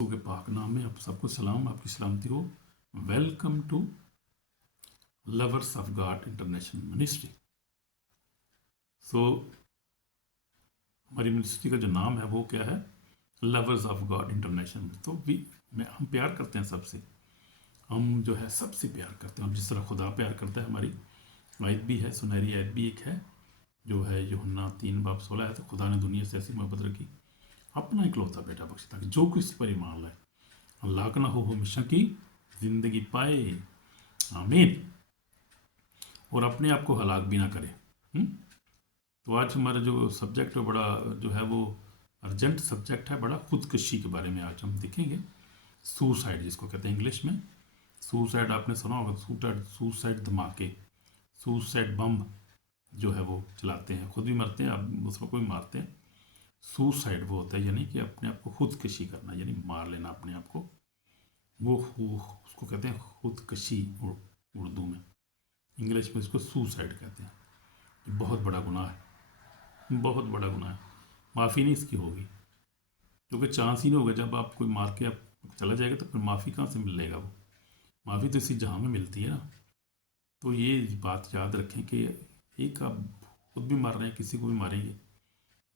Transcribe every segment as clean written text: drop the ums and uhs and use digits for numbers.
के पाक नाम में आप सबको सलाम, आपकी सलामती हो। Welcome to lovers of God international ministry. So हमारी मिनिस्ट्री का जो नाम है वो क्या है? Lovers of God international. तो हम प्यार करते हैं सबसे, हम जो है सबसे प्यार करते हैं। और जिस तरह खुदा प्यार करता है, हमारी आयत भी है, सुनहरी आयत भी एक है जो है यूहन्ना 3:16 है। तो खुदा ने दुनिया से ऐसी मोहब्बत रखी, अपना इकलौता बेटा बख्शा ताकि जो किसी पर ईमान लाए हलाक ना हो, हमेशा की जिंदगी पाए। आमीन। और अपने आप को हलाक भी ना करे। तो आज हमारा जो सब्जेक्ट है बड़ा जो है वो अर्जेंट सब्जेक्ट है, बड़ा खुदकशी के बारे में आज हम देखेंगे। सुसाइड जिसको कहते हैं इंग्लिश में। सुसाइड आपने सुना होगा, सुसाइड धमाके, सुसाइड बम जो है वो चलाते हैं, खुद भी मरते हैं, अब दूसरों को भी मारते हैं। सुसाइड वो होता है यानी कि अपने आप को खुदकशी करना, यानी मार लेना अपने आप को। वो उसको कहते हैं खुदकशी उर्दू में। इंग्लिश में इसको सुसाइड कहते हैं। ये बहुत बड़ा गुनाह है, बहुत बड़ा गुनाह है। माफ़ी नहीं इसकी होगी, क्योंकि चांस ही नहीं होगा। जब आप कोई मार के आप चला जाएगा तो फिर माफ़ी कहाँ से मिलेगा? वो माफ़ी तो इसी जहाँ में मिलती है ना। तो ये बात याद रखें कि एक आप खुद भी मार रहे हैं, किसी को भी मारेंगे,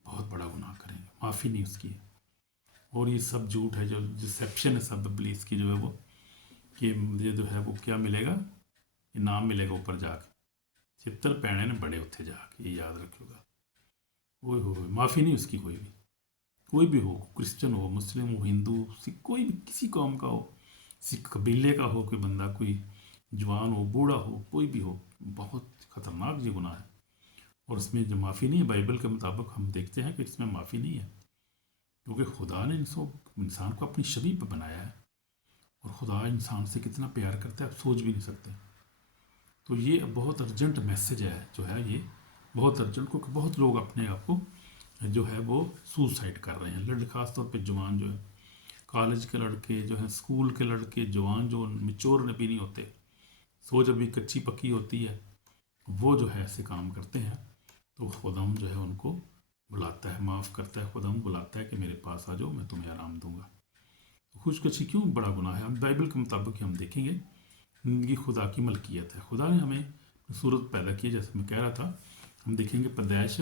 बहुत बड़ा गुनाह करेंगे, माफ़ी नहीं उसकी है। और ये सब झूठ है, जो डिसेप्शन है सब पुलिस की जो है वो, कि मुझे जो है वो क्या मिलेगा, इनाम मिलेगा ऊपर जाके, चित्तर पैने ने बड़े उत्थे जाके, ये याद रखिएगा। वो हो माफ़ी नहीं उसकी कोई भी हो, क्रिश्चियन हो, मुस्लिम हो, हिंदू, सिख, कोई भी किसी कौम का हो, सिख कबीले का हो कोई बंदा, कोई जवान हो, बूढ़ा हो, कोई भी हो, बहुत ख़तरनाक ये गुनाह है। और इसमें जो माफ़ी नहीं है, बाइबल के मुताबिक हम देखते हैं कि इसमें माफ़ी नहीं है, क्योंकि खुदा ने इंसान को अपनी शबीह पर बनाया है। और खुदा इंसान से कितना प्यार करता है आप सोच भी नहीं सकते। तो ये बहुत अर्जेंट मैसेज है जो है, ये बहुत अर्जेंट, क्योंकि बहुत लोग अपने आप को जो है वो सुसाइड कर रहे हैं। लड़के खास तौर पे जवान जो है, कॉलेज के लड़के जो हैं, स्कूल के लड़के, जवान जो मिच्योर भी नहीं होते, सोच अभी कच्ची पक्की होती है, वो जो है ऐसे काम करते हैं। तो खुदाम जो है उनको बुलाता है, माफ़ करता है। खुदाम बुलाता है कि मेरे पास आ जाओ, मैं तुम्हें आराम दूंगा। तो खुदकशी क्यों बड़ा गुनाह है? हम बाइबल के मुताबिक हम देखेंगे, जिंदगी खुदा की मलकियत है। खुदा ने हमें सूरत पैदा किया, जैसे मैं कह रहा था। हम देखेंगे पैदाइश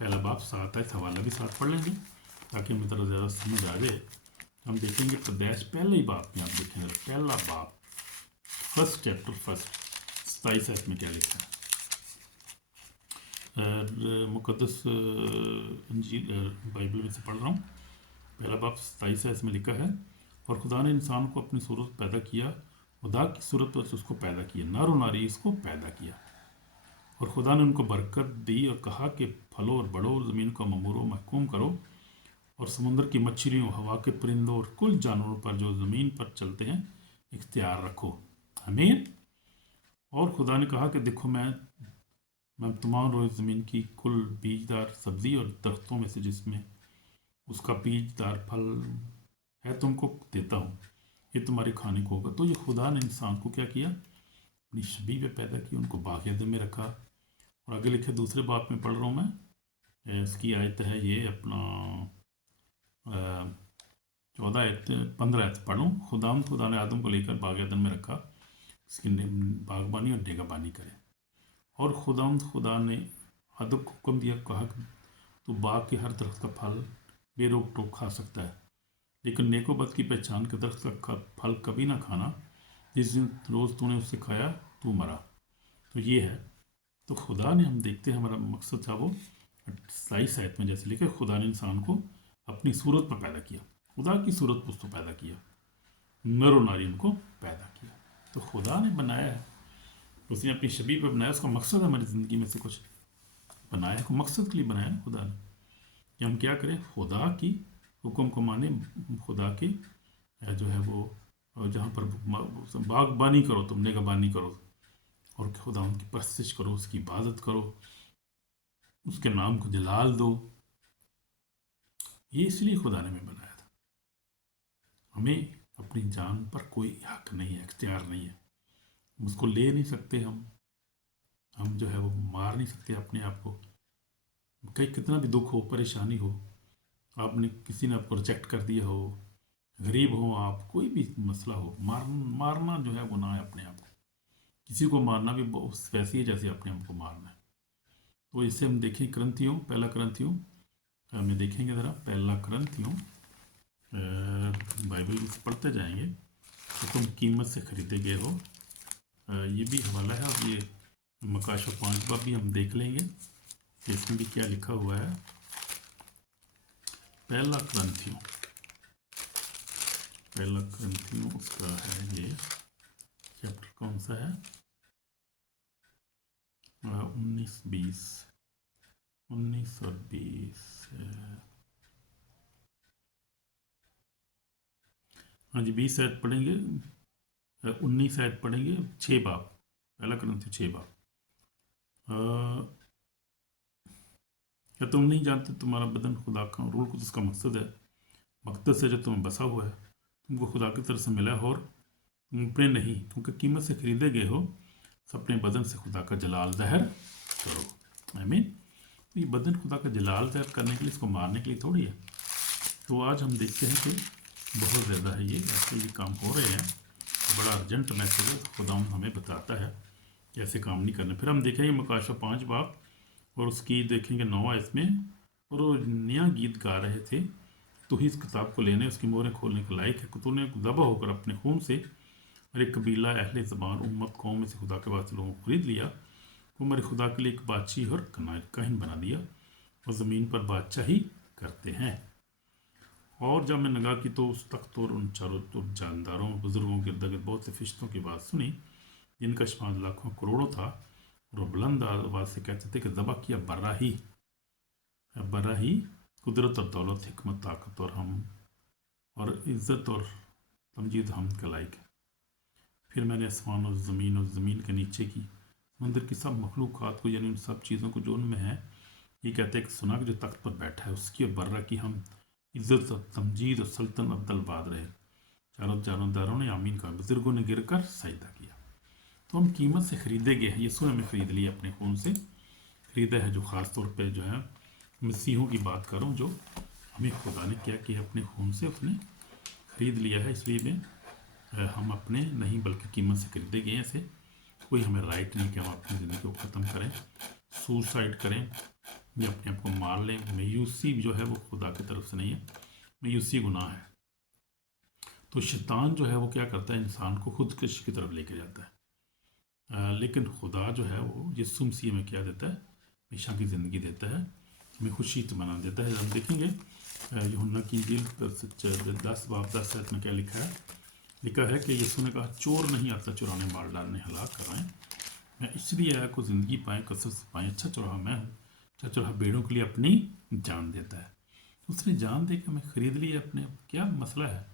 1:7 है, हवाला भी साथ पढ़ लेंगे ताकि हमें तरह ज़्यादा समझ आ जाए। हम देखेंगे पैदाइश पहले ही बाप में, आप देखेंगे पहला बाप, फर्स्ट चैप्टर, फर्स्ट 27 में क्या लिखा है। मुकद्दस इंजील बाइबल में से पढ़ रहा हूँ। पहला बाप 27 में लिखा है, और खुदा ने इंसान को अपनी सूरत पैदा किया, खुदा की सूरत पर उसको पैदा किया, नर और नारी इसको पैदा किया। और खुदा ने उनको बरकत दी और कहा कि फलो और बढ़ो और ज़मीन को ममूरो महकूम करो, और समुद्र की मछलियों, हवा के परिंदों और कुल जानवरों पर जो ज़मीन पर चलते हैं इख्तियार रखो। आमीन। और खुदा ने कहा कि देखो मैं तमाम रोज़ ज़मीन की कुल बीजदार सब्ज़ी और दरख्तों में से जिसमें उसका बीजदार फल है तुमको देता हूँ, ये तुम्हारे खाने को होगा। तो ये खुदा ने इंसान को क्या किया? अपनी शबीह पे पैदा किया, उनको बाग़ में रखा। और आगे लिखे दूसरे बाप में पढ़ रहा हूँ मैं, इसकी आयत है ये अपना 14 आयत 15 आयत पढ़ूँ। खुदा ने आदम को लेकर बाग़ में रखा, इसकी बागबानी और निगहबानी करे। और खुदा ने आदम को हुक्म दिया, कहा तो बाग के हर दरख्त का फल बेरोक टोक खा सकता है, लेकिन नेको बद की पहचान के दरख्त का फल कभी ना खाना, जिस दिन रोज़ तूने उससे खाया तू मरा। तो ये है। तो खुदा ने, हम देखते हैं हमारा मकसद था वो 27 आयत में जैसे लिखा, खुदा ने इंसान को अपनी सूरत पर पैदा किया, खुदा की सूरत पर उसको पैदा किया, नर और नारी उनको पैदा किया। तो खुदा ने बनाया है, उसने अपनी शबीह पर बनाया। उसका मकसद है हमारी ज़िंदगी में से कुछ बनाया है, मकसद के लिए बनाया है खुदा ने कि हम क्या करें, खुदा की हुक्म को माने, खुदा के जो है वो जहाँ पर बागबानी करो, तुम निगहबानी करो, और खुदा उनकी परस्तिश करो, उसकी इबादत करो, उसके नाम को जलाल दो। ये इसलिए खुदा ने हमें बनाया था। हमें अपनी जान पर कोई हक नहीं है, इख्तियार नहीं है, उसको ले नहीं सकते हम जो है वो मार नहीं सकते अपने आप को। कहीं कितना भी दुख हो, परेशानी हो, आपने किसी ने आपको रिजेक्ट कर दिया हो, गरीब हो आप, कोई भी मसला हो, मारना जो है गुनाह है अपने आप को। किसी को मारना भी वैसे ही जैसे अपने आप को मारना है। तो इससे हम देखें क्रंथियों, पहला क्रंथियों हमें देखेंगे ज़रा, पहला क्रंथियों बाइबल से पढ़ते जाएंगे। तो तुम कीमत से खरीदे गए हो, ये भी हवाला है। और ये मकाशो 5 बाब भी हम देख लेंगे कि इसमें भी क्या लिखा हुआ है। पहला क्रंथियों उसका है ये चैप्टर कौन सा है, 19 और 20। हाँ जी, 20 आयत पढ़ेंगे, 19 आयत पढ़ेंगे, 6 बाब, पहला क्रंथियों 6 बाब। क्या तुम नहीं जानते तुम्हारा बदन खुदा का रूल कुछ उसका मकसद है, मकसद से जो तुम्हें बसा हुआ है, तुमको खुदा की तरफ से मिला है और तुम अपने नहीं, क्योंकि कीमत से खरीदे गए हो। अपने बदन से खुदा का जलाल ज़ाहिर करो। आमीन। तो ये बदन खुदा का जलाल ज़ाहिर करने के लिए, इसको मारने के लिए थोड़ी है। तो आज हम देखते हैं कि बहुत ज़्यादा है ये ऐसे ये काम हो रहे हैं, बड़ा अर्जेंट मैसेज है, खुदा हमें बताता है कि ऐसे काम नहीं करने। फिर हम देखेंगे मकाशा 5 बाब और उसकी देखेंगे 9 आयत में, और वो नया गीत गा रहे थे, तो ही इस किताब को लेने, उसकी मोहरें खोलने के लायक है कि तूने दबा होकर अपने खून से और एक कबीला, अहले ज़बान, उम्मत, कौम में से खुदा के वास्ते लोगों को खरीद लिया। वो मेरे खुदा के लिए एक बादशाही और काहिन बना दिया, और ज़मीन पर बादशाही करते हैं। और जब मैं निगाह की तो उस तख्त और उन चारों जानदारों बुजुर्गों के इर्द गिर्द बहुत से फरिश्तों की बात सुनी, जिनका शुमार लाखों करोड़ों था, और वो बुलंद आवाज़ से कहते थे कि ज़बा किया बर्रा ही कुदरत और दौलत, हिकमत, ताकत और हम और इज़्ज़त और तमजीद हम के लायक है। फिर मैंने आसमान और ज़मीन के नीचे की समंदर की सब मखलूक़ात को, यानी उन सब चीज़ों को जो उनमें है, ये कहते हैं कि सुना कि जो तख्त पर बैठा है उसकी और बर्रा की हम इज़्ज़त और तमजीद और सल्तन अब्दलबाद रहे। चारों जानदारों ने आमीन कहा, बुजुर्गों ने गिर कर सजदा किया। तो हम कीमत से ख़रीदे गए हैं, यीशु ने हमें ख़रीद लिया, अपने खून से ख़रीदा है। जो ख़ास तौर पे जो है मसीहों की बात करूँ, जो हमें खुदा ने क्या किया, अपने खून से उसने ख़रीद लिया है। इसलिए में हम अपने नहीं बल्कि कीमत से खरीदे गए हैं। ऐसे कोई हमें राइट नहीं कि हम अपनी ज़िंदगी को ख़त्म करें, सुसाइड करें या अपने आप को मार लें। मायूसी जो है वो खुदा की तरफ से नहीं है, मायूसी गुनाह है। तो शैतान जो है वो क्या करता है, इंसान को खुदकशी की तरफ लेके जाता है। लेकिन खुदा जो है वो यीशु मसीह में क्या देता है, हमेशा की ज़िंदगी देता है, हमें खुशी इत्मीनान देता है। हम देखेंगे यूहन्ना की इंजील 10 बाब 10 आयत में क्या लिखा है। लिखा है कि यीशु ने कहा, चोर नहीं आता चुराने, मार डालने, हलाक कराएं, मैं इसलिए आया को ज़िंदगी पाएँ, कसरत से पाएँ। अच्छा चौराहा मैं हूँ, अच्छा चौराहा भेड़ों के लिए अपनी जान देता है। उसने जान दे के हमें ख़रीद लिया अपने। क्या मसला है,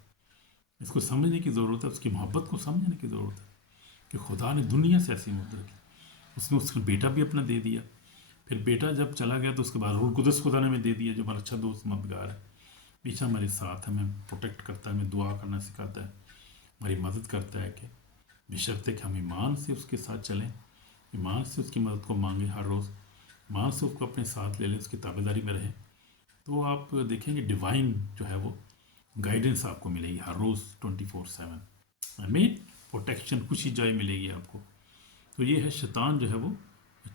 इसको समझने की ज़रूरत है, उसकी मोहब्बत को समझने की ज़रूरत है कि खुदा ने दुनिया से ऐसी मोहब्बत की, उसने उसका बेटा भी अपना दे दिया। फिर बेटा जब चला गया तो उसके बाद रूह कुदस खुदा ने हमें दे दिया, जो हमारा अच्छा दोस्त मददगार है, पीछे हमारे साथ हमें प्रोटेक्ट करता है, हमें दुआ करना सिखाता है, हमारी मदद करता है कि बशर्ते कि हम ईमान से उसके साथ चलें, ईमान से उसकी मदद को मांगें हर रोज़, ईमान से उसको अपने साथ ले लें, उसकी ताबेदारी में रहें, तो आप देखेंगे डिवाइन जो है वो गाइडेंस आपको मिलेगी हर रोज़ 24/7। हमें प्रोटेक्शन, खुशी जॉय मिलेगी आपको। तो ये है शैतान जो है वो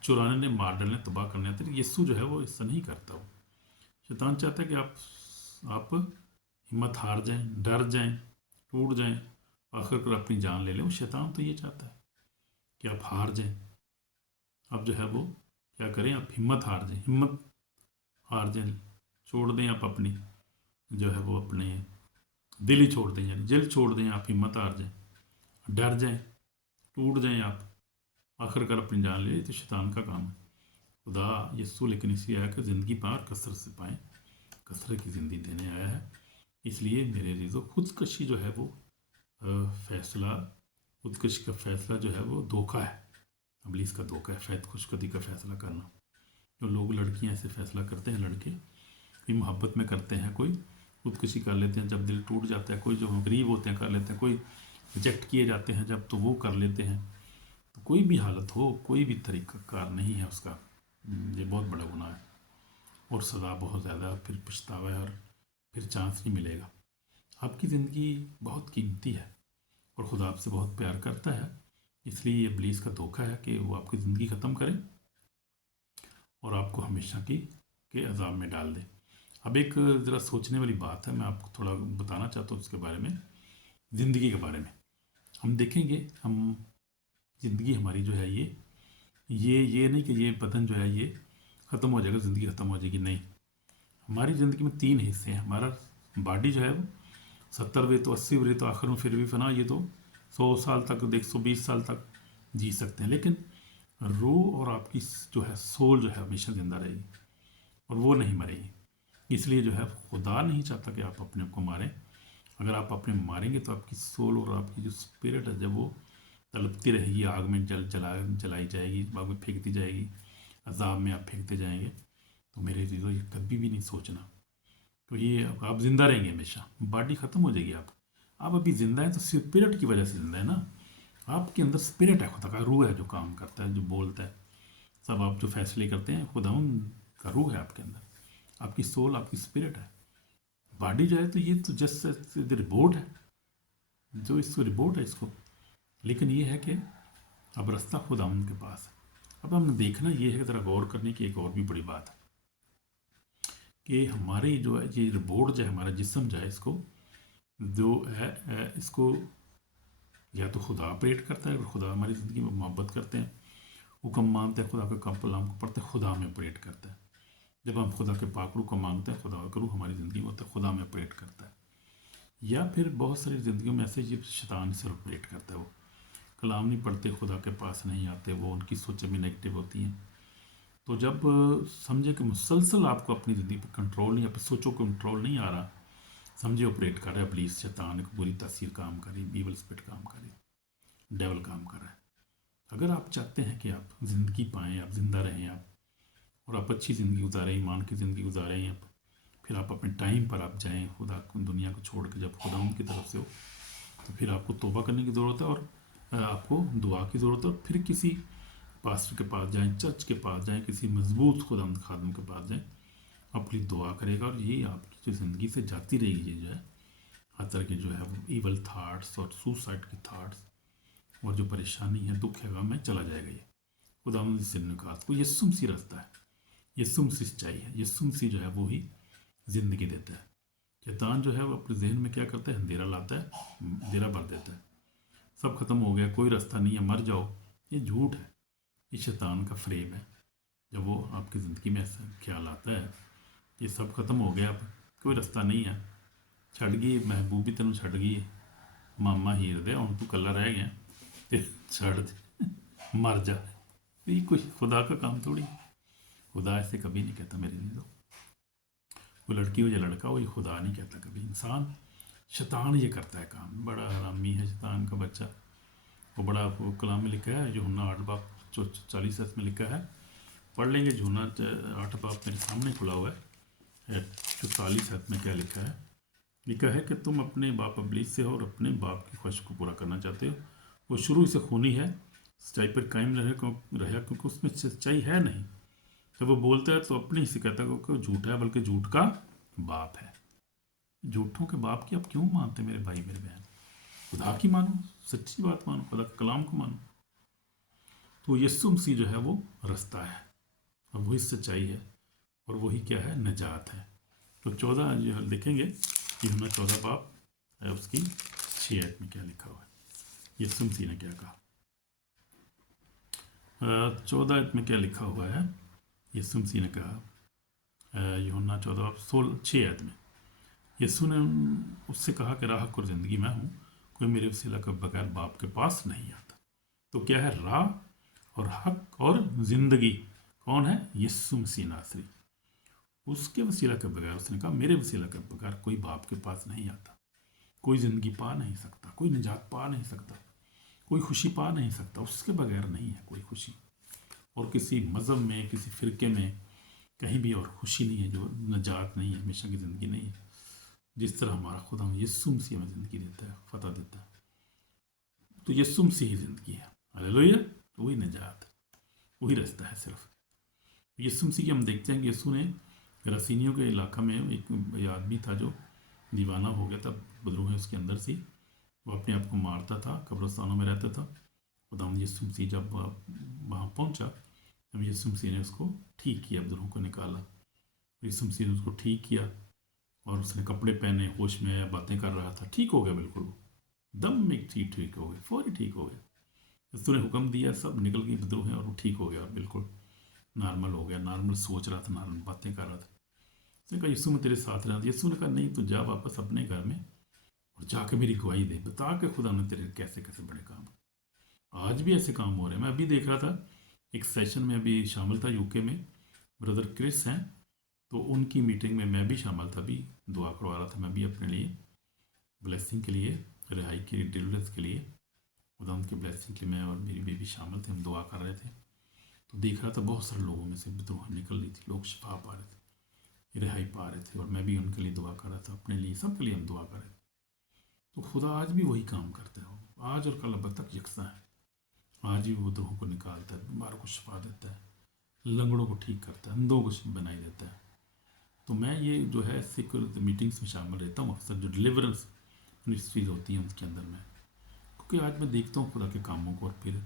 चुराने, मार डालने, तबाह करने आते हैं। यीशु जो है वो ऐसा नहीं करता। वो शैतान चाहता है कि आप हिम्मत हार जाएं, डर जाएं, टूट जाएं, आखिर कर अपनी जान ले लें। वो शैतान तो ये चाहता है कि आप हार जाएं, आप जो है वो क्या करें, आप हिम्मत हार जाएं, छोड़ दें आप अपनी जो है वो अपने दिल ही छोड़ दें, यानी दिल छोड़ दें, आप हिम्मत हार जाएं, डर जाएं, टूट जाएं, आप आखिरकार अपनी जान ले। तो शैतान का काम है। खुदा यीशु लेकिन इसलिए आया कि ज़िंदगी पार कसरत से पाएँ, कसरत की ज़िंदगी देने आया है। इसलिए मेरे अज़ीज़ों, खुदकशी जो है वो फैसला, खुदकशी का फैसला जो है वो धोखा है, इब्लीस का धोखा है, खुदकुशी का फैसला करना। जो लोग, लड़कियां ऐसे फैसला करते हैं, लड़के कोई मोहब्बत में करते हैं, कोई खुदकुशी कर लेते हैं जब दिल टूट जाता है, कोई जो गरीब होते हैं कर लेते हैं, कोई रिजेक्ट किए जाते हैं जब, तो वो कर लेते हैं। तो कोई भी हालत हो, कोई भी तरीका कार नहीं है उसका, ये बहुत बड़ा गुनाह है और सज़ा बहुत ज़्यादा, फिर पछतावा है और फिर चांस नहीं मिलेगा। آپ کی زندگی بہت قیمتی ہے اور خدا آپ سے بہت پیار کرتا ہے، اس لیے یہ ابلیس کا دھوکہ ہے کہ وہ آپ کی زندگی ختم کرے اور آپ کو ہمیشہ کے عذاب میں ڈال دے۔ اب ایک ذرا سوچنے والی بات ہے، میں آپ کو تھوڑا بتانا چاہتا ہوں اس کے بارے میں، زندگی کے بارے میں۔ ہم دیکھیں گے، ہم زندگی ہماری جو ہے یہ نہیں کہ یہ بدن جو ہے یہ ختم ہو جائے گا، زندگی ختم ہو جائے گی، نہیں۔ ہماری زندگی میں 3 حصے ہیں۔ ہمارا باڈی جو ہے وہ 70 ورے تو 80 ورے تو آخر میں پھر بھی فنا، یہ تو 100 سال تک 120 سال تک جی سکتے ہیں، لیکن روح اور آپ کی جو ہے سول جو ہے ہمیشہ زندہ رہے گی اور وہ نہیں مرے گی۔ اس لیے جو ہے خدا نہیں چاہتا کہ آپ اپنے آپ کو ماریں۔ اگر آپ اپنے ماریں گے تو آپ کی سول اور آپ کی جو اسپرٹ ہے جب وہ تڑپتی رہے گی، آگ میں جلائی جائے گی، آگ میں پھینکتی جائے گی، عذاب میں آپ پھینکتے جائیں گے۔ تو میرے عزیزو، یہ کبھی بھی نہیں سوچنا، تو یہ آپ زندہ رہیں گے ہمیشہ، باڈی ختم ہو جائے گی۔ آپ ابھی زندہ ہیں تو اسپرٹ کی وجہ سے زندہ ہے نا۔ آپ کے اندر اسپرٹ ہے، خدا کا روح ہے جو کام کرتا ہے، جو بولتا ہے، سب آپ جو فیصلے کرتے ہیں، خدا کا روح ہے آپ کے اندر، آپ کی سول، آپ کی اسپرٹ ہے۔ باڈی جو ہے تو یہ تو جسٹ رپورٹ ہے، جو اس کو رپورٹ ہے اس کو، لیکن یہ ہے کہ اب رستہ خدا کے پاس ہے۔ اب ہم نے دیکھنا یہ ہے، ذرا غور کرنے کی ایک اور بھی بڑی بات ہے کہ ہماری جو ہے یہ رپورٹ جو ہے، ہمارا جسم جو ہے، اس کو جو ہے اس کو یا تو خدا آپریٹ کرتا ہے، اگر خدا ہماری زندگی میں محبت کرتے ہیں، حکم مانتے ہیں، خدا کے کلام کو پڑھتے ہیں، خدا میں آپریٹ کرتا ہے۔ جب ہم خدا کے پاک روح کو مانگتے ہیں، خدا کا روح ہماری زندگی میں ہوتا ہے، خدا میں آپریٹ کرتا ہے۔ یا پھر بہت ساری زندگیوں میں ایسے یہ شیطان سے آپریٹ کرتا ہے، وہ کلام نہیں پڑھتے، خدا کے پاس نہیں آتے، وہ ان کی سوچیں بھی نیگیٹو ہوتی ہیں۔ تو جب سمجھے کہ مسلسل آپ کو اپنی زندگی پہ کنٹرول نہیں، اپنی سوچوں کو کنٹرول نہیں آ رہا، سمجھے آپریٹ کر رہا ہے ابلیس، شیطان ایک بری تاثیر کام کر رہی ہے، ایول اسپرٹ کام کر رہی ہے، ڈیول کام کر رہا ہے۔ اگر آپ چاہتے ہیں کہ آپ زندگی پائیں، آپ زندہ رہیں، اور آپ اچھی زندگی گزاریں، ایمان کی زندگی گزاریں، پھر آپ اپنے ٹائم پر آپ جائیں خدا کو، دنیا کو چھوڑ کے، جب خدا ان کی طرف سے ہو تو پھر آپ کو توبہ کرنے کی ضرورت ہے، اور آپ کو دعا کی ضرورت ہے، اور پھر کسی پاسٹر کے پاس جائیں، چرچ کے پاس جائیں، کسی مضبوط خدا خادم کے پاس جائیں، اپنی دعا کرے گا، اور یہ آپ کی جو زندگی سے جاتی رہے گی، یہ جو ہے ہر طرح کے جو ہے وہ ایول تھاٹس اور سوسائڈ کی تھاٹس اور جو پریشانی ہے، دکھ ہے، غم ہے، چلا جائے گا۔ یہ خدا سے نکاس کو یسوع مسیح رستہ ہے، یسوع مسیح سچائی ہے، یسوع مسیح جو ہے وہی زندگی دیتا ہے۔ شیطان جو ہے وہ اپنے ذہن میں کیا کرتا ہے، اندھیرا لاتا ہے، اندھیرا بھر دیتا ہے، سب ختم ہو گیا، کوئی رستہ نہیں ہے، مر جاؤ۔ یہ جھوٹ ہے، یہ شیطان کا فریب ہے۔ جب وہ آپ کی زندگی میں ایسا خیال آتا ہے کہ سب ختم ہو گیا، اب کوئی رستہ نہیں ہے، چھڑ گئی محبوبی، تینوں چھڑ گئی ماما ہیر دے، ہوں تو کلا رہ گیا، چھڑ دے، مر جا۔ یہ کوئی خدا کا کام تھوڑی، خدا ایسے کبھی نہیں کہتا میرے لیے۔ وہ لڑکی ہو یا لڑکا ہو، یہ خدا نہیں کہتا کبھی، انسان، شیطان یہ کرتا ہے کام، بڑا حرامی ہے شیطان کا بچہ۔ وہ بڑا کلام میں لکھا ہے، یوحنا 8:40 میں لکھا ہے، پڑھ لیں گے۔ یوحنا 8 میرے سامنے کھلا ہوا ہے، 44 میں کیا لکھا ہے؟ لکھا ہے کہ تم اپنے باپ ابلیس سے ہو اور اپنے باپ کی خواہش کو پورا کرنا چاہتے ہو۔ وہ شروع سے خونی ہے، سچائی پر قائم رہا کیونکہ اس میں سچائی ہے نہیں۔ جب وہ بولتا ہے تو اپنے ہی سے کہتا ہے کہ وہ جھوٹا ہے، بلکہ جھوٹ کا باپ ہے۔ جھوٹوں کے باپ کی آپ کیوں مانتے میرے بھائی میرے بہن؟ خدا کی مانو، سچی بات مانو، خدا کے کلام کو مانو۔ تو یسوع مسیح جو ہے وہ رستہ ہے، اور وہی سچائی ہے، اور وہی کیا ہے، نجات ہے۔ تو 14 جو دیکھیں گے، یوحنا 14 ہے، اس کی 6 میں کیا لکھا ہوا ہے، یسوع مسیح نے کیا کہا۔ 14 میں کیا لکھا ہوا ہے، یسوع مسیح نے کہا، یوحنا 14:6 میں، یسوع نے اس سے کہا کہ راہ اور زندگی میں ہوں، کوئی میرے وسیلہ کے بغیر باپ کے پاس نہیں آتا۔ تو کیا ہے، راہ اور حق اور زندگی کون ہے؟ یسوع مسیح ناصری۔ اس کے وسیلہ کے بغیر، اس نے کہا میرے وسیلہ کے بغیر کوئی باپ کے پاس نہیں آتا، کوئی زندگی پا نہیں سکتا، کوئی نجات پا نہیں سکتا، کوئی خوشی پا نہیں سکتا، اس کے بغیر نہیں ہے کوئی خوشی۔ اور کسی مذہب میں، کسی فرقے میں کہیں بھی اور خوشی نہیں ہے، جو نجات نہیں ہے، ہمیشہ کی زندگی نہیں ہے، جس طرح ہمارا خدا یسوع مسیح ہمیں زندگی دیتا ہے، فتح دیتا ہے۔ تو یسوع مسیح ہی زندگی ہے، ہلیلویہ۔ تو وہی نجات ہے، وہی رستہ ہے صرف یسوع مسیح کی۔ ہم دیکھتے ہیں کہ یسوع نے رسینیوں کے علاقہ میں ایک آدمی تھا جو दीवाना हो गया था, बदरूहें उसके अंदर सी, वो अपने आप को मारता था, कब्रिस्तानों में रहता था। खुदावंद यीशु मसीह जब वहाँ पहुँचा, तब यीशु मसीह ने उसको ठीक किया, बदरूहों को निकाला। यीशु मसीह ने उसको ठीक किया और उसने कपड़े पहने, होश में आया, बातें कर रहा था, ठीक हो गया बिल्कुल, दम में ठीक हो गया, फौरी ठीक हो गया। यीशु ने हुक्म दिया, सब निकल गई बदरूहें और वो ठीक हो गया, बिल्कुल नॉर्मल हो गया, नॉर्मल सोच रहा था, नॉर्मल बातें कर रहा था। उसने कहा यीशु मैं तेरे साथ रहा। यीशु ने कहा नहीं, तू जा वापस अपने घर में और जाके मेरी गवाही दे, बता के खुदा ने तेरे कैसे कैसे बड़े काम। आज भी ऐसे काम हो रहे हैं। मैं अभी देख रहा था, एक सेशन में अभी शामिल था, यूके में ब्रदर क्रिस हैं, तो उनकी मीटिंग में मैं भी शामिल था, अभी दुआ करवा रहा था मैं भी अपने लिए, ब्लेसिंग के लिए, रिहाई के लिए, डिलीवरेंस के लिए, खुदा उनकी ब्लेसिंग के लिए मैं और मेरी बेबी शामिल थे, हम दुआ कर रहे थे। तो देख रहा था बहुत सारे लोगों में से दुआ निकल रही थी, लोग शिफा पा रहे थे, रिहाई पा रहे थे, और मैं भी उनके लिए दुआ कर रहा था, अपने लिए, सबके लिए हम दुआ कर रहे थे। तो खुदा आज भी वही काम करता है, आज और कल अब तक यकसा है। आज भी वो दुखों को निकालता है, बीमार को शिफा देता है, लंगड़ों को ठीक करता है, अंधों को बनाई देता है। तो मैं ये जो है सिक्योर मीटिंग्स में शामिल रहता हूँ अक्सर, जो डिलीवरेंस मिनिस्ट्रीज होती हैं उसके अंदर में, क्योंकि आज मैं देखता हूँ खुदा के कामों को, और फिर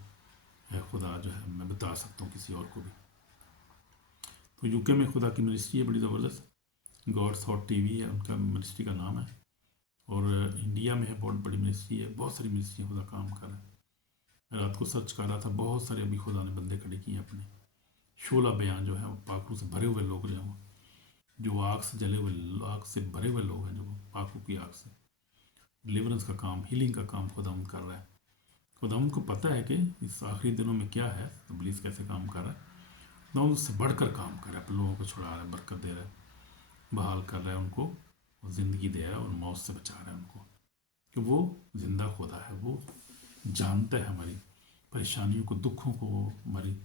खुदा जो है मैं बता सकता हूँ किसी और को भी। तो यूके में खुदा की मिनिस्ट्री है बड़ी ज़बरदस्त, गॉड्स हॉट टीवी है उनका मिनिस्ट्री का नाम है, और इंडिया में है बहुत बड़ी मिनिस्ट्री है, बहुत सारी मिनिस्ट्री खुदा काम कर रहा है। मैं रात को सर्च कर रहा था, बहुत सारे अभी खुदा ने बंदे खड़े किए अपने, 16 बयान जो है वो पाखू से भरे हुए लोग जो हैं, जो आग से जले हुए, आग से भरे हुए लोग हैं, जो पाखू की आग से डिलीवरेंस का काम, हीलिंग का काम खुदा कर रहा है। खुदा को पता है कि इस आखिरी दिनों में क्या है, तो इब्लीस कैसे काम कर रहा है, ना उससे बढ़कर काम कर रहा है, लोगों को छुड़ा रहा है, बरकत दे रहा है, बहाल कर रहा है उनको, और ज़िंदगी दे रहा है, और मौत से बचा रहा है उनको, कि वो जिंदा खुदा है, वो जानता है हमारी परेशानियों को, दुखों को, हमारी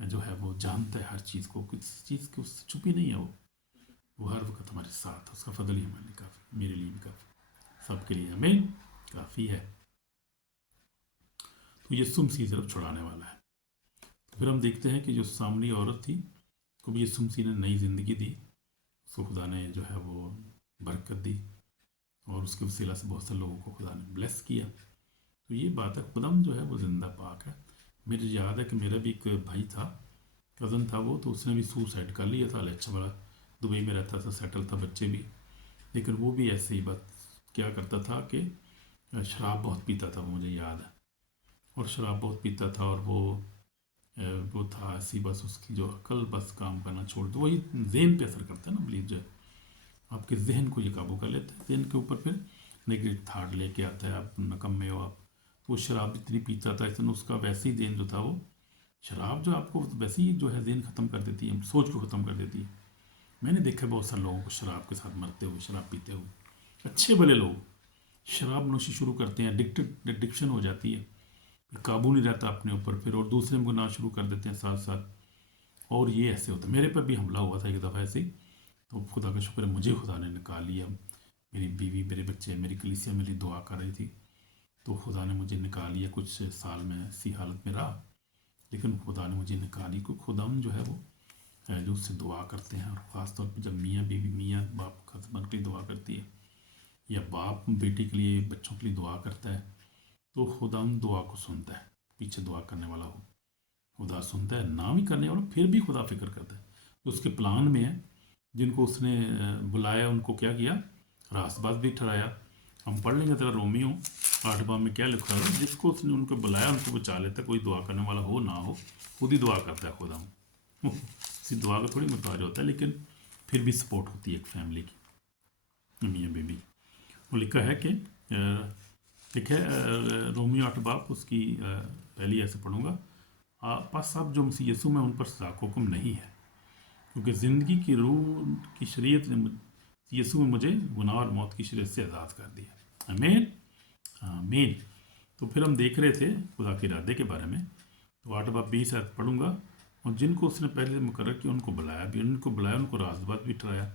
जो है वो जानता है हर चीज़ को, किसी चीज़ की उससे छुपी नहीं है वो हर वक्त हमारे साथ है। उसका फजल ही हमारे लिए काफ़ी, मेरे लिए भी काफ़ी, सबके लिए हमें काफ़ी है। तो यीशु मसीह सिर्फ छुड़ाने वाला है। तो फिर हम देखते हैं कि जो सामने औरत थी को भी यीशु मसीह ने नई ज़िंदगी दी, उसको खुदा ने जो है वो बरकत दी, और उसके वसीला से बहुत से लोगों को खुदा ने ब्लेस किया। तो ये बात है, खुदाम जो है वो ज़िंदा पाक है। मुझे याद है कि मेरा भी एक भाई था, कज़न था वो, तो उसने भी सुसाइड कर लिया था, अच्छा बड़ा दुबई में रहता था, सेटल था, बच्चे भी, लेकिन वो भी ऐसे ही बात क्या करता था कि शराब बहुत पीता था, मुझे याद है, और शराब बहुत पीता था, और वो था ऐसी, बस उसकी जो अकल बस काम करना छोड़ दो, वही जहन पे असर करता है ना, बिलीव जो है आपके जहन को ये काबू कर लेता है, जहन के ऊपर फिर नेगेटिव थाट लेके आता है, आप नकम्मे हो आप। तो वो शराब इतनी पीता था, इसलिए उसका वैसे ही जहन जो था वो, शराब जो आपको वैसे ही जो है जहन ख़त्म कर देती है, सोच को ख़त्म कर देती है। मैंने देखा बहुत सारे लोगों को शराब के साथ मरते हुए, शराब पीते हुए, अच्छे भले लोग शराब नोशी शुरू करते हैं, एडिक्शन हो जाती है, फिर काबू नहीं रहता अपने ऊपर, फिर और दूसरे में गुनाह शुरू कर देते हैं साथ साथ, और ये ऐसे होता है। मेरे पर भी हमला हुआ था एक दफ़ा ऐसे ही, तो खुदा का शुक्र है मुझे खुदा ने निकाल लिया, मेरी बीवी, मेरे बच्चे, मेरी कलीसिया मेरी दुआ कर रही थी, तो खुदा ने मुझे निकाल लिया। कुछ साल में ऐसी हालत में रहा, लेकिन खुदा ने मुझे निकाली, क्योंकि खुदा जो है वो जो उससे दुआ करते हैं, और ख़ासतौर पर जब मियाँ बीवी, मियाँ बाप हस्बैंड के लिए दुआ करती है, या बाप बेटी के लिए, बच्चों के लिए दुआ करता है, तो खुदा दुआ को सुनता है। पीछे दुआ करने वाला हो, खुदा सुनता है, ना भी करने वाला फिर भी खुदा फिक्र करता है, तो उसके प्लान में है। जिनको उसने बुलाया उनको क्या किया, रासबाज भी ठहराया। हम पढ़ लेंगे तेरा रोमियो 8 में क्या लिखा है, जिसको उसने उनको बुलाया उनको बचा लेता है, कोई दुआ करने वाला हो ना हो, खुद ही दुआ करता है खुदा। किसी दुआ का थोड़ी मुताज होता है, लेकिन फिर भी सपोर्ट होती है एक फैमिली की, मियाँ बीबी। वो लिखा है कि लिखा है रोमियो 8 उसकी पहली ऐसे पढ़ूंगा, पास साहब जो मसीह यीशु में उन पर सज़ा का हुक्म नहीं है, क्योंकि ज़िंदगी की रूह की शरीयत ने यीशु में मुझे गुनाह और मौत की शरीयत से आज़ाद कर दिया। आमीन आमीन। तो फिर हम देख रहे थे खुदा के इरादे के बारे में, तो 8:20 पढ़ूंगा, और जिनको उसने पहले मुकर्रर किया उनको बुलाया भी, उनको बुलाया उनको राजबाज भी ठहराया,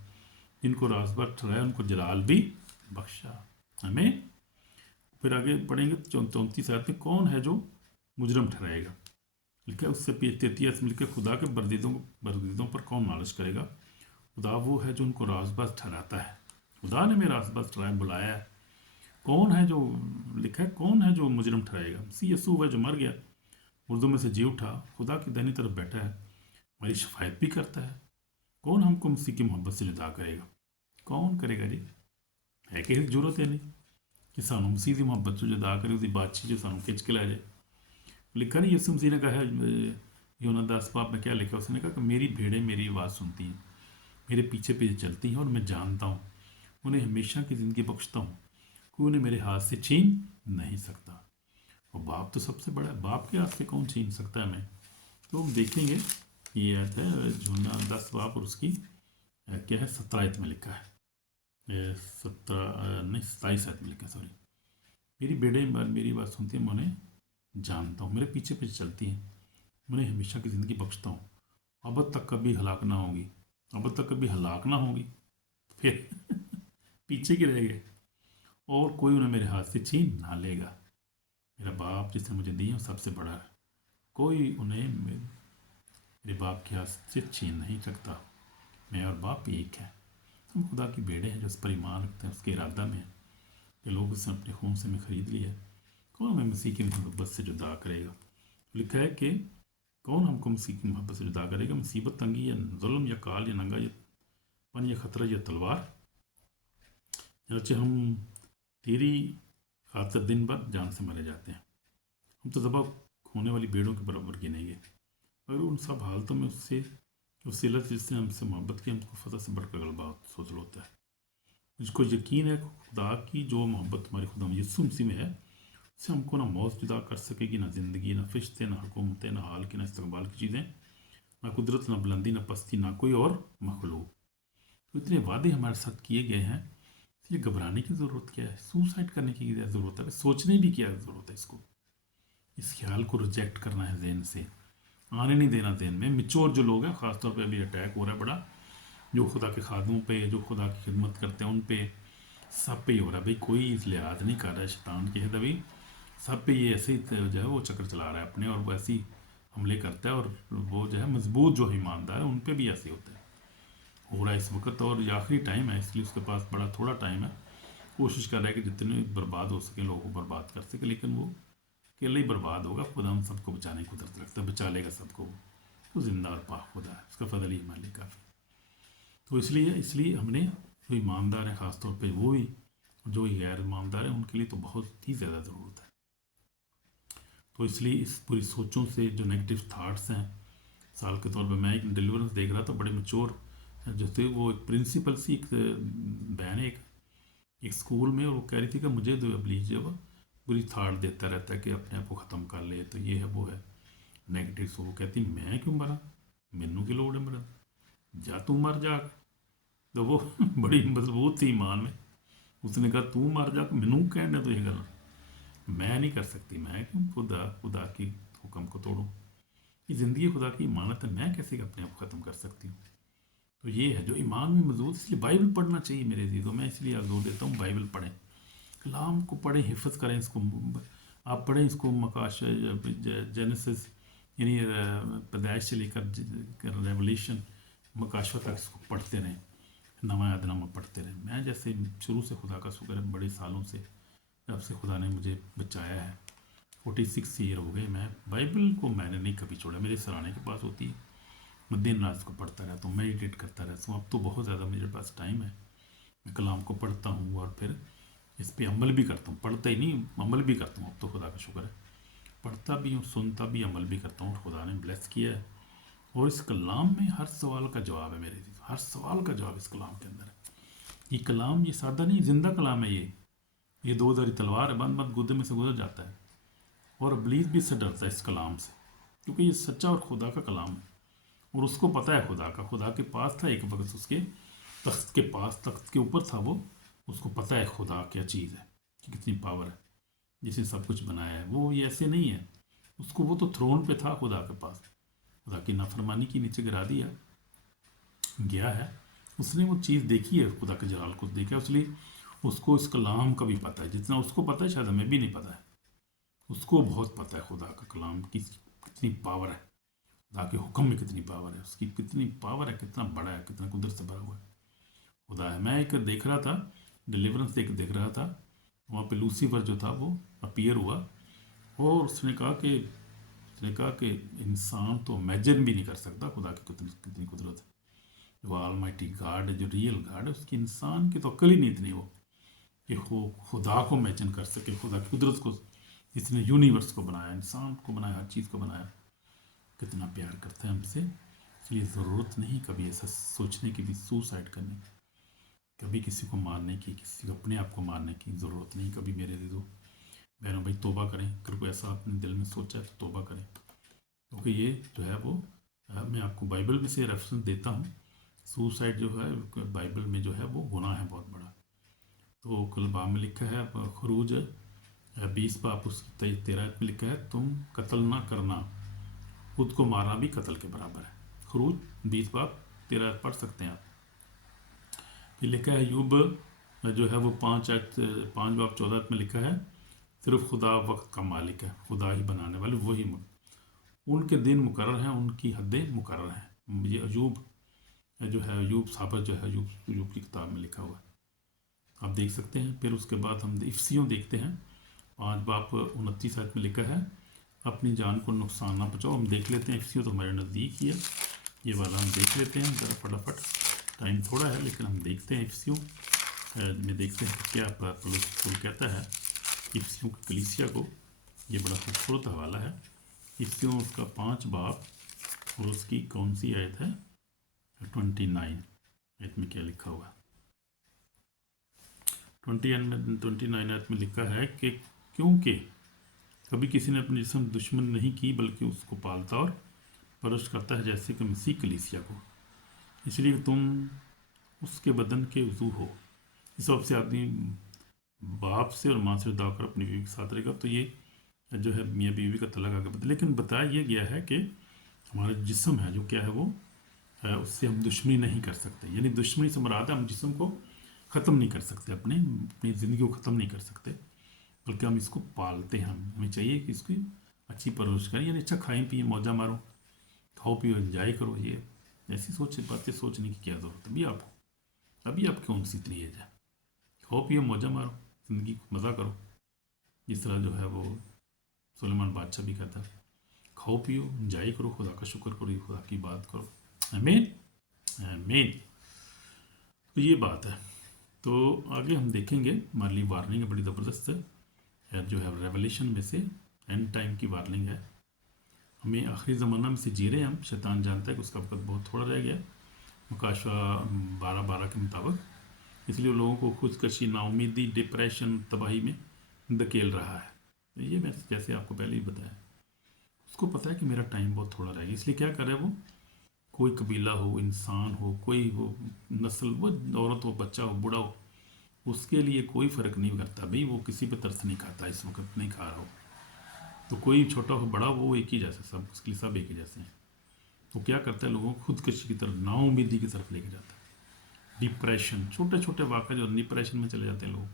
जिनको राजबाज ठहराया उनको जलाल भी बख्शा। हमें फिर आगे पढ़ेंगे 34 में, कौन है जो मुजरम ठहराएगा, लिखा है उससे 33 में लिखा, खुदा के बरदीदों पर कौन नालिश करेगा, खुदा वो है जो उनको राजबाज ठहराता है, खुदा ने मेरा बस ट्राइब बुलाया है। कौन है जो लिखा है, कौन है जो मुजरम ठहराएगा? मसीह यसूफ है जो मर गया, मुर्दों में से जी उठा, खुदा की दाहिनी तरफ बैठा है, हमारी शफायत भी करता है। कौन हमको मसीह की मोहब्बत से जुदा करेगा? कौन करेगा जी? है कि जरूरत है नहीं कि सानू मसीह की मोहब्बत से जुदा करे, उसकी बातचीत जो सानू खिंच के लै जाए। लिखा नहीं यसु मसीह ने कहा है यूहन्ना 10 में क्या लिखा? उसने कहा कि मेरी भेड़ें मेरी आवाज़ सुनती हैं, मेरे पीछे पीछे चलती हैं और मैं जानता हूँ, उन्हें हमेशा की ज़िंदगी बख्शता हूँ, कोई उन्हें मेरे हाथ से छीन नहीं सकता। और बाप तो सबसे बड़ा है, बाप के हाथ से कौन छीन सकता है हमें? तो हम देखेंगे ये आता है यूहन्ना 10 बाब और उसकी क्या है 17 में लिखा है, 17 नहीं 27 में लिखा है, सॉरी। मेरी बेड़े मेरी बात सुनती हैं, मैं उन्हें जानता हूँ, मेरे पीछे पीछे चलती हैं, मैं उन्हें हमेशा की ज़िंदगी बख्शता हूँ, अब तक कभी हलाक ना होगी, अब तक कभी हलाक ना होगी, फिर पीछे की रह गए, और कोई उन्हें मेरे हाथ से छीन ना लेगा। मेरा बाप जिसने मुझे दिया सबसे बड़ा है, कोई उन्हें मेरे बाप के हाथ से छीन नहीं सकता। मैं और बाप एक है। हम खुदा की बेड़े हैं जो उस पर ईमान रखते हैं, उसके इरादा में है कि लोग उसने अपने खून से हमें खरीद लिया है। कौन हमें मसीह की मोहब्बत से जुदा करेगा? लिखा है कि कौन हमको मसीह की मोहब्बत से जुदा करेगा? मुसीबत, तंगी या जुल्म या काल या नंगा या पन या खतरा या तलवार? जैसे हम तेरी खातर दिन भर जान से मरे जाते हैं, हम तो ज़बह होने वाली बेड़ों के बराबर गिनेंगे। अगर उन सब हालतों में उससे उस इलत जिसने हमसे मोहब्बत की, हमको फतह से बढ़कर गलबा सोच होता है। मुझको यकीन है खुदा की जो मोहब्बत हमारे खुदा यीशु मसीह में है, उससे हमको ना मौत जुदा कर सकेगी, ना ज़िंदगी, ना फरिश्ते, ना हुकूमतें, ना हाल की, ना इस्तकबाल की चीज़ें, ना कुदरत, ना बुलंदी, ना पस्ती, ना कोई और मखलूक। तो इतने वादे हमारे साथ किए गए हैं, इसलिए घबराने की ज़रूरत क्या है? सुसाइड करने की क्या ज़रूरत है? सोचने भी क्या ज़रूरत है? इसको, इस ख्याल को रिजेक्ट करना है जहन से, आने नहीं देना जहन में। मिच्योर जो लोग हैं, ख़ासतौर पर अभी अटैक हो रहा है बड़ा, जो खुदा के खादमों पे, जो खुदा की खिदमत करते हैं, उन पे सब पे ही हो रहा है भाई। कोई इस लिहाज नहीं कर रहा है शैतान के है भाई, सब पे ये ऐसे ही जो है वो चक्कर चला रहा है अपने, और वो ऐसे ही हमले करता है। और वो जो है मजबूत जो ईमानदार है उन पे भी ऐसे होता है, हो रहा है इस वक्त। और ये आखिरी टाइम है, इसलिए उसके पास बड़ा थोड़ा टाइम है। कोशिश कर रहा है कि जितने बर्बाद हो सके लोगों को बर्बाद कर सके, लेकिन वो अकेले ही बर्बाद होगा। खुदा हम सबको बचाने की कुदरत रखता है, बचा लेगा सबको। तो जिंदा और पाक खुदा है, उसका फजल ही हमारे लिए काफ़ी। तो इसलिए हमने जो ईमानदार हैं, ख़ासतौर पे वो ही, जो गैर ईमानदार हैं, उनके लिए तो बहुत ही ज़्यादा ज़रूरत है। तो इसलिए इस पूरी सोचों से जो नेगेटिव थाट्स हैं, साल के तौर पे मैं एक डिलीवरेंस देख रहा था, बड़े मेच्योर जो थे, वो एक प्रिंसिपल सी, एक बहन है एक स्कूल में, और वो कह रही थी कि मुझे जो प्लीज जो बुरी थाट देता रहता है कि अपने आप को ख़त्म कर ले, तो ये है वो है नेगेटिव। सो वो कहती मैं क्यों मरा, मैनू की लोड़ है मरन, जा तू मर जा। तो वो बड़ी मजबूत थी ईमान में, उसने कहा तू मर जा, मैनू कहना तो ये गल मैं नहीं कर सकती, मैं क्यों खुदा खुदा की हुक्म को तोड़ूँ। ये ज़िंदगी खुदा की इमानत है, मैं कैसे अपने आप को ख़त्म कर सकती हूँ? तो ये है जो ईमान में मजबूत। इसलिए बाइबल पढ़ना चाहिए मेरे अजीज़ों, मैं इसलिए जोर देता हूँ बाइबल पढ़ें, कलाम को पढ़ें, हिफ्ज़ करें इसको। आप पढ़ें इसको, मकाश जेनेसिस यानी पैदाइश से लेकर रेवलेशन मकाशवा तक इसको पढ़ते रहें, नवा यादनामा पढ़ते रहें। मैं जैसे शुरू से, खुदा का शुक्र है, बड़े सालों से जब से खुदा ने मुझे बचाया है, 46 ईयर हो गए, मैं बाइबल को मैंने नहीं कभी छोड़ा। मेरे सराहने के पास होती है, मैं दिन रात को पढ़ता रहता हूँ, मेडिटेट करता रहता हूँ। अब तो बहुत ज़्यादा मेरे पास टाइम है, मैं कलाम को पढ़ता हूँ और फिर इस पर अमल भी करता हूँ। पढ़ता ही नहीं, अमल भी करता हूँ। अब तो खुदा का शुक्र है, पढ़ता भी हूँ, सुनता भी, अमल भी करता हूँ, और खुदा ने ब्लेस किया है। और इस कलाम में हर सवाल का जवाब है मेरे, हर सवाल का जवाब इस कलाम के अंदर है। ये कलाम ये सादा नहीं, जिंदा कलाम है ये 2 धारी तलवार है, बंद बंद गुदे में से गुजर जाता है। और इब्लीस भी इससे डरता है इस कलाम से, क्योंकि ये सच्चा और खुदा का कलाम है। और उसको पता है खुदा के पास था एक वक्त, उसके तख्त के पास, तख्त के ऊपर था वो, उसको पता है खुदा क्या चीज़ है, कि कितनी पावर है, जिसने सब कुछ बनाया है। वो ये ऐसे नहीं है, उसको, वो तो थ्रोन पे था खुदा के पास, खुदा की नाफरमानी की नीचे गिरा दिया गया है। उसने वो चीज़ देखी है, खुदा के जलाल को देखा है, इसलिए उसको इस कलाम का भी पता है। जितना उसको पता है शायद हमें भी नहीं पता है, उसको बहुत पता है खुदा का कलाम की कितनी पावर है, खुदा के हुक्म में कितनी पावर है, उसकी कितनी पावर है, कितना बड़ा है, कितना कुदरत से भरा हुआ है। खुदा है। मैं एक देख रहा था, डिलीवरेंस देख रहा था, वहाँ पे लूसीफर जो था वो अपीयर हुआ, और उसने कहा कि इंसान तो इमेजिन भी नहीं कर सकता खुदा की कितनी कुदरत है। जो ऑलमाइटी गॉड है, जो रियल गॉड है, उसकी इंसान की तो अक्ल ही नहीं इतनी वो कि वो खुदा को इमेजिन कर सके, खुदा की कुदरत को, जिसने यूनिवर्स को बनाया, इंसान को बनाया, हर चीज़ को बनाया, कितना प्यार करता है हमसे। इसलिए ज़रूरत नहीं कभी ऐसा सोचने की भी, सुसाइड करने की, कभी किसी को मारने की, किसी को अपने आप को मारने की ज़रूरत नहीं कभी। मेरे दे दो बहनों भाई, तौबा करें। अगर कोई ऐसा अपने दिल में सोचा है तो तौबा करें, क्योंकि ये जो है वो मैं आपको बाइबल में से रेफरेंस देता हूँ। सुसाइड जो है बाइबल में जो है वो गुनाह है बहुत बड़ा। तो कल बाब में लिखा है, खरूज 20 बाब उसकी 13 में लिखा है, तुम कत्ल ना करना, खुद को मारना भी कत्ल के बराबर है। खरूज 20 बाब 13 पढ़ सकते हैं आप। फिर लिखा है यूब जो है वो 5 बाब 14 में लिखा है, सिर्फ खुदा वक्त का मालिक है, खुदा ही बनाने वाले वही, उनके दिन मुकर्रर हैं, उनकी हदें मुकर्रर हैं। ये अयूब जो है, अयूब साबर जो है, अयूब की किताब में लिखा हुआ है, आप देख सकते हैं। फिर उसके बाद हम इफ्सियों देखते हैं, 5 बाब 29 आयत में लिखा है, अपनी जान को नुकसान ना पहुँचाओ। हम देख लेते हैं, इफ्सियों तो हमारे नज़दीक ही है, ये वाला हम देख लेते हैं ज़रा फटाफट, टाइम थोड़ा है लेकिन हम देखते हैं। इफ्सियों में देखते हैं क्या पौलुस कहता है इफ्सियों की कलीसिया को। ये बड़ा खूबसूरत हवाला है। इफ्सियों उसका 5 बाब और उसकी कौन सी आयत है, 29 आयत में क्या लिखा हुआ है। 29 आयत में लिखा है कि क्योंकि कभी किसी ने अपने जिस्म दुश्मन नहीं की, बल्कि उसको पालता और परवरिश करता है, जैसे कि मसीह कलीसिया को, इसलिए तुम उसके बदन के उज़ू हो। इस वक्त से आदमी बाप से और माँ से दाव कर अपनी बीवी के साथ रहेगा, तो ये जो है मियाँ बीवी का तलाक आगे बता। लेकिन बताया यह गया है कि हमारा जिस्म है जो क्या है वो उससे हम दुश्मनी नहीं कर सकते। यानी दुश्मनी से मुराद है हम जिस्म को ख़त्म नहीं कर सकते, अपनी ज़िंदगी को ख़त्म नहीं कर सकते, बल्कि हम इसको पालते हैं। हमें चाहिए कि इसकी अच्छी परवरिश करें, यानी अच्छा खाएं पिए, मौजा मारो, खाओ पियो, एंजॉय करो। ये ऐसी बातें सोचने की क्या ज़रूरत है। अभी आप कौन सी इतनी एज है, खाओ पियो, मौजा मारो, ज़िंदगी को मज़ा करो। जिस तरह जो है वो सुलेमान बादशाह भी कहता है, खाओ पियो, एंजॉय करो, खुदा का शुक्र करो, खुदा की बात करो। आमीन आमीन। तो ये बात है। तो आगे हम देखेंगे, हमारे लिए वार्निंग है बड़ी ज़बरदस्त है, जो है रेवलेशन में से एंड टाइम की वार्निंग है। हमें आखिरी ज़माना में से जी रहे हैं हम। शैतान जानता है कि उसका वक्त बहुत थोड़ा रह गया, मुकाशवा 12:12 के मुताबिक, इसलिए लोगों को खुदकशी, नाउमीदी, डिप्रेशन, तबाही में धकेल रहा है। ये मैं जैसे आपको पहले ही बताया, उसको पता है कि मेरा टाइम बहुत थोड़ा रह गया, इसलिए क्या कर रहा है वो, कोई कबीला हो, इंसान हो, कोई वो नस्ल, वो औरत हो, बच्चा हो, बूढ़ा हो, उसके लिए कोई फ़र्क नहीं करता भाई। वो किसी पे तरस नहीं खाता, इस वक्त नहीं खा रहा हो, तो कोई छोटा हो बड़ा हो, वो एक ही जैसे, सब उसके लिए सब एक ही जैसे हैं। तो क्या करता है, लोगों को खुदकशी की तरफ, नाउमीदी की तरफ लेके जाता है। डिप्रेशन, छोटे छोटे वाक़े जो डिप्रेशन में चले जाते हैं लोग,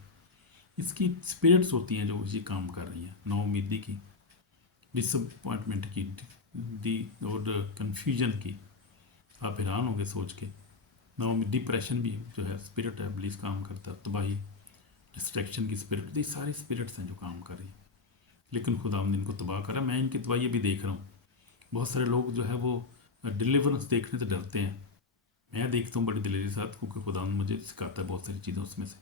इसकी स्पिरिट्स होती हैं जो ये काम कर रही हैं, नाउमीदी की, डिसअपॉइंटमेंट की, और कन्फ्यूजन की। आप हैरान होंगे सोच के, डिप्रेशन भी जो है स्पिरिट है, इब्लीस काम करता है, तबाही, डिस्ट्रैक्शन की स्पिरिट, ये सारी स्पिरिट्स हैं जो काम कर रही हैं। लेकिन खुदा इनको तबाह करा। मैं इनकी तबाही भी देख रहा हूँ। बहुत सारे लोग जो है वो डिलीवरेंस देखने से डरते हैं। मैं देखता हूँ बड़ी दिलेरी के साथ, क्योंकि खुदा मुझे सिखाता है बहुत सारी चीज़ें, उसमें से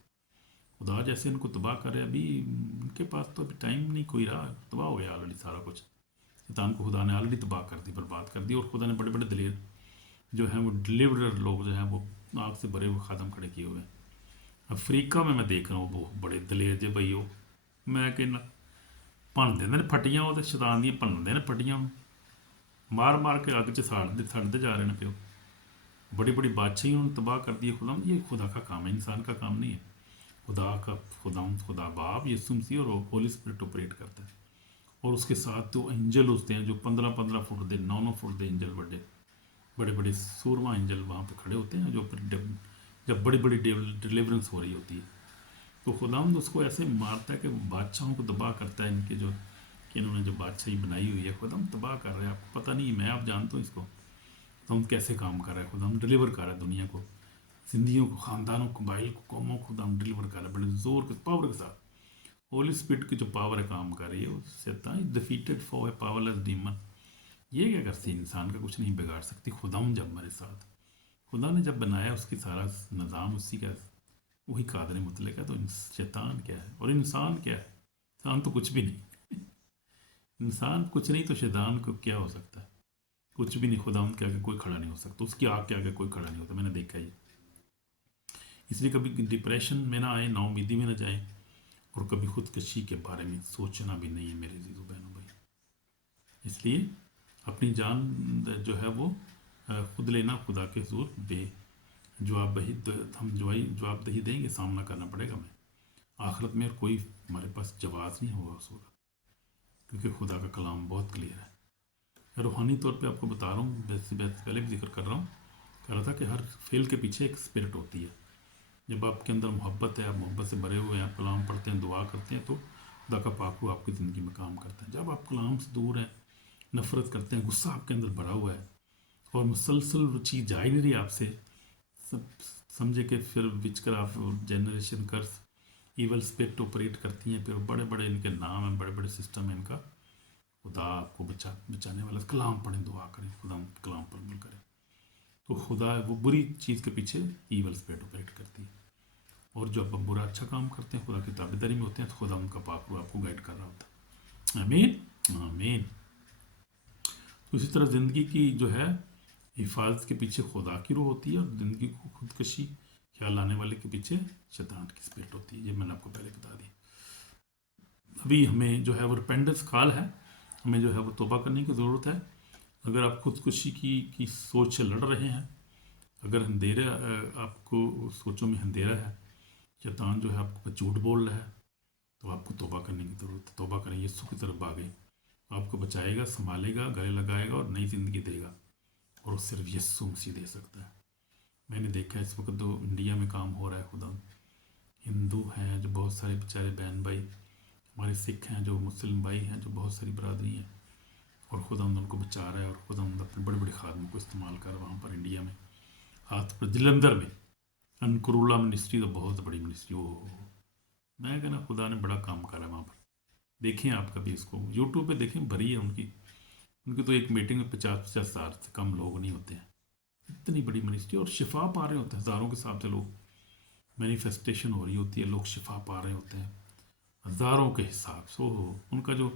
खुदा जैसे इनको तबाह करे, अभी इनके पास तो अभी टाइम नहीं कोई रहा, तबाह हो गया ऑलरेडी सारा कुछ। शैतान को खुदा ने ऑलरेडी तबाह कर दी, बर्बाद कर दी, और खुदा ने बड़े बड़े दलेर जो हैं वो डिलीवरर लोग जो हैं वो आग से भरे हुए खादम खड़े किए हुए हैं। अफ्रीका में मैं देख रहा हूँ वो बड़े दलेर जे भाई, वो मैं कहना भनते ने फटियां, वो तो शैतान दी भनते ने फटियां, मार मार के अग च सड़ते जा रहे हैं प्यो। बड़ी बड़ी बादशाही उन्होंने तबाह कर दी है। खुदा, ये खुदा का काम है, इंसान का काम नहीं है। खुदा बाप यीशु मसीह और होली स्पिरिट ऑपरेट करता है, और उसके साथ तो एंजल होते हैं जो 15-15 फुट दे, 9-9 फुट दे एंजल, बड़े बड़े सूरमा एंजल वहाँ पे खड़े होते हैं, जो जब बड़ी बड़ी डिलीवरेंस हो रही होती है, तो खुदावंद उसको ऐसे मारता है कि बादशाहों को तबाह करता है। इनके जो कि इन्होंने जो बादशाही बनाई हुई है, खुदावंद तबाह कर रहे हैं। आपको पता नहीं, मैं आप जानता हूँ इसको, खुदावंद कैसे काम कर रहा है, खुदावंद डिलीवर कर रहा है दुनिया को। زندگیوں کو، خاندانوں کو، قبائل کو، قوموں کو خدا ڈلیور کر رہا ہے بڑے زور کے پاور کے ساتھ. ہولی اسپرٹ کی جو پاور ہے کام کر رہی ہے، اس سے defeated for a powerless demon. یہ کیا کرتی ہے؟ انسان کا کچھ نہیں بگاڑ سکتی. خدا جب ہمارے ساتھ، خدا نے جب بنایا اس کی سارا نظام اسی کا، وہی قادر مطلق ہے. تو شیطان کیا ہے اور انسان کیا ہے؟ انسان تو کچھ بھی نہیں. انسان کچھ نہیں تو شیطان کو کیا ہو سکتا ہے؟ کچھ بھی نہیں. خدا ان کے آگے کوئی کھڑا نہیں ہو سکتا، اس کی آگ کے آگے کوئی کھڑا نہیں ہوتا. میں نے دیکھا یہ. اس لیے کبھی ڈپریشن میں نہ آئے، نا امیدی میں نہ جائیں، اور کبھی خودکشی کے بارے میں سوچنا بھی نہیں ہے میرے عزیزو بہنوں بھائی. اس لیے اپنی جان جو ہے وہ خود لینا خدا کے حضور بے جواب ہم جواب دہی دیں گے. سامنا کرنا پڑے گا ہمیں آخرت میں، اور کوئی ہمارے پاس جواز نہیں ہوگا اس وقت، کیونکہ خدا کا کلام بہت کلیئر ہے. روحانی طور پہ آپ کو بتا رہا ہوں، ویسے پہلے بھی ذکر کر رہا تھا کہ ہر فعل کے پیچھے ایک اسپرٹ ہوتی ہے. جب آپ کے اندر محبت ہے، آپ محبت سے بھرے ہوئے ہیں، آپ کلام پڑھتے ہیں، دعا کرتے ہیں، تو خدا کا پاک آپ کی زندگی میں کام کرتا ہے. جب آپ کلام سے دور ہیں، نفرت کرتے ہیں، غصہ آپ کے اندر بھرا ہوا ہے، اور مسلسل وہ چیز جا ہی نہیں رہی آپ سے، سمجھے کہ پھر وچ کرافٹ اور جنریشن کرس ایول اسپرٹ آپریٹ کرتی ہیں. پھر بڑے بڑے ان کے نام ہیں، بڑے بڑے سسٹم ہیں ان کا. خدا آپ کو بچانے والا. کلام پڑھیں، دعا کریں، خدا کلام پر عمل کریں. تو خدا وہ بری چیز کے پیچھے ایول اسپرٹ آپریٹ کرتی ہے. اور جو آپ برا اچھا کام کرتے ہیں، خدا کی تابعداری میں ہوتے ہیں، تو خدا ان کا پاک روح آپ کو گائیڈ کر رہا ہوتا ہے. آمین آمین. تو اسی طرح زندگی کی جو ہے حفاظت کے پیچھے خدا کی روح ہوتی ہے، اور زندگی کو خودکشی خیال لانے والے کے پیچھے شیطان کی اسپرٹ ہوتی ہے. یہ میں نے آپ کو پہلے بتا دی. ابھی ہمیں جو ہے وہ ریپینڈنس کال ہے، ہمیں جو ہے وہ توبہ کرنے کی ضرورت ہے. اگر آپ خودکشی کی سوچ سے لڑ رہے ہیں، اگر اندھیرا آپ کو سوچوں میں اندھیرا ہے، شیطان جو ہے آپ کو جھوٹ بول رہا ہے، تو آپ کو توبہ کرنے کی ضرورت ہے. توبہ کریں، یسوع کی طرف بھاگیں. آپ کو بچائے گا، سنبھالے گا، گلے لگائے گا، اور نئی زندگی دے گا. اور وہ صرف یسوع مسیح دے سکتا ہے. میں نے دیکھا اس وقت جو انڈیا میں کام ہو رہا ہے، خدا ہندو ہیں جو بہت سارے بیچارے بہن بھائی، ہمارے سکھ ہیں جو مسلم بھائی ہیں، جو بہت ساری برادری ہیں، اور خدا ان کو بچا رہا ہے. اور خدا اپنے بڑے بڑے خادموں کو استعمال کر وہاں پر انڈیا میں، ہاتھ پر جلندر میں انکرولا منسٹری، تو بہت بڑی منسٹری. میں کہنا خدا نے بڑا کام کرا ہے وہاں پر. دیکھیں آپ کبھی اس کو یوٹیوب پہ دیکھیں، بھری ہے ان کی تو ایک میٹنگ میں 50 ہزار سے کم لوگ نہیں ہوتے ہیں. اتنی بڑی منسٹری، اور شفا پا رہے ہوتے ہیں ہزاروں کے حساب سے. لوگ مینیفیسٹیشن ہو رہی ہوتی ہے، لوگ شفا پا رہے ہوتے ہیں ہزاروں کے حساب سے. ان کا جو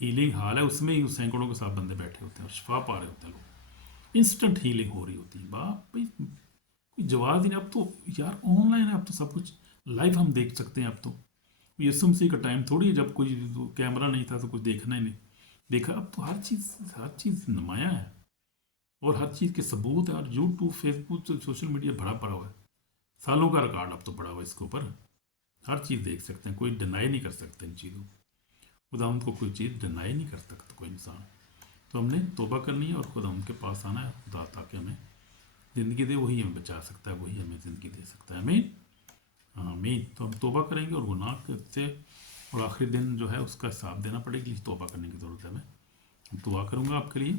ہیلنگ حال ہے، اس میں ہی سینکڑوں کے ساتھ بندے بیٹھے ہوتے ہیں اور شفا پا رہے ہوتے ہیں. لوگ انسٹنٹ ہیلنگ ہو رہی ہوتی ہے. باپ بھائی کوئی جواز ہی نہیں. اب تو یار آن لائن ہے، اب تو سب کچھ لائیو ہم دیکھ سکتے ہیں. اب تو یسوع مسیح کا ٹائم تھوڑی ہے جب کوئی کیمرہ نہیں تھا تو کچھ دیکھنا ہی نہیں دیکھا. اب تو ہر چیز نمایاں ہے، اور ہر چیز کے ثبوت ہے. اور یوٹیوب، فیس بک، سوشل میڈیا بڑا پڑا ہوا ہے. سالوں کا ریکارڈ اب تو پڑا ہوا ہے اس کے اوپر. ہر چیز دیکھ سکتے ہیں، کوئی ڈینائی نہیں کر سکتا ان چیزوں کو. خدا ان کو کوئی چیز ڈینائی نہیں کر سکتا کوئی انسان. تو ہم نے توبہ کرنی ہے اور خدا ان کے پاس آنا ہے. خدا تاکہ ہمیں زندگی دے. وہی ہمیں بچا سکتا ہے، وہی ہمیں زندگی دے سکتا ہے. آمین آمین. تو ہم توبہ کریں گے، اور گناہ سے، اور آخری دن جو ہے اس کا حساب دینا پڑے گی. توبہ کرنے کی ضرورت ہے. میں دعا کروں گا آپ کے لیے.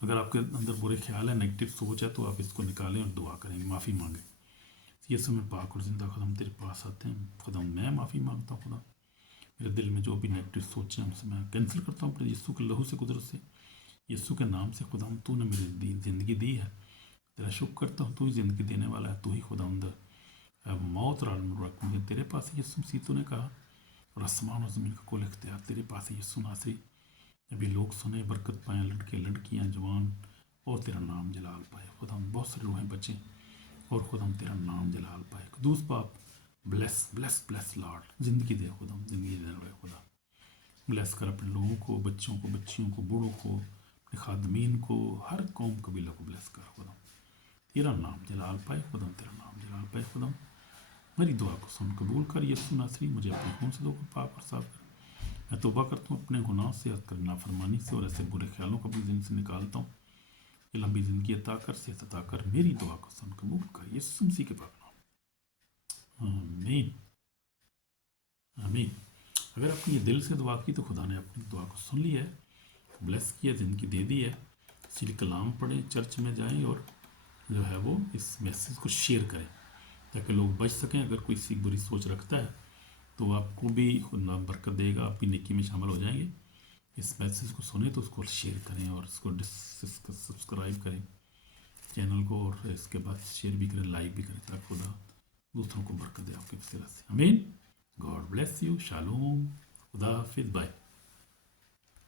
اگر آپ کے اندر برے خیال ہے، نیگیٹو سوچ ہے، تو آپ اس کو نکالیں اور دعا کریں گے، معافی مانگیں. یسوع میں پاک اور زندہ خدا ہم تیرے پاس آتے ہیں. خدا میں معافی مانگتا ہوں. خدا میرے دل میں جو بھی نیگیٹو سوچیں ان سے میں کینسل کرتا ہوں اپنے یسوع کے لہو سے، قدرت سے، یسوع کے نام سے. خدا تو نے میری زندگی دی ہے، تیرا شکر کرتا ہوں. تو ہی زندگی دینے والا ہے. تو ہی خدا اندر موت اور عالم رکھ مجھے تیرے پاس ہے یسوع مسیح. تو نے کہا، اور آسمان اور زمین کا کل اختیار تیرے پاس ہے یسوع ناصری. ابھی لوگ سنیں، برکت پائیں، لڑکے لڑکیاں جوان، اور تیرا نام جلال پائے. خدا ہم بہت ساری روحیں بچیں، اور خدا ہم تیرا نام جلال پائے. قدوس باپ، بلیس بلیس بلیس لارڈ. زندگی دے خدا، ہم زندگی دینے والے خدا. بلیس کر اپنے لوگوں کو، بچوں کو، بچیوں کو، بوڑھوں کو، اپنے خادمین کو، ہر قوم قبیلہ کو بلیس کر. خدا تیرا نام جلال پائے. خدا تیرا نام جلال پائے. خدا میری دعا کو سن قبول کر یسوع ناصری. مجھے اپنے خون سے دو کو پاک اور صاف کر. میں توبہ کرتا ہوں اپنے گناہ سے، نافرمانی سے، اور ایسے برے خیالوں کو اپنی زندگی سے نکالتا ہوں. یہ لمبی زندگی عطا کر، صحت عطا کر. میری دعا کو سن قبول کر یسوع مسیح کے پاک نام. آمین آمین. اگر آپ نے یہ دل سے دعا کی تو خدا نے اپنی دعا کو سن لی ہے، بلیس کیا، زندگی دے دی ہے. اسی لیے کلام پڑھیں، چرچ میں جائیں، اور जो है वो इस मैसेज को शेयर करें ताकि लोग बच सकें। अगर कोई सी बुरी सोच रखता है तो आपको भी खुदा बरकत देगा, आप भी नेकी में शामिल हो जाएंगे। इस मैसेज को सुने तो उसको शेयर करें और इसको सब्सक्राइब करें चैनल को, और इसके बाद शेयर भी करें, लाइक भी करें, ताकि खुदा दूसरों को बरकत दे आपके वसीला से। आमीन। God bless you. शालोम। खुदा हाफिज़। बाय।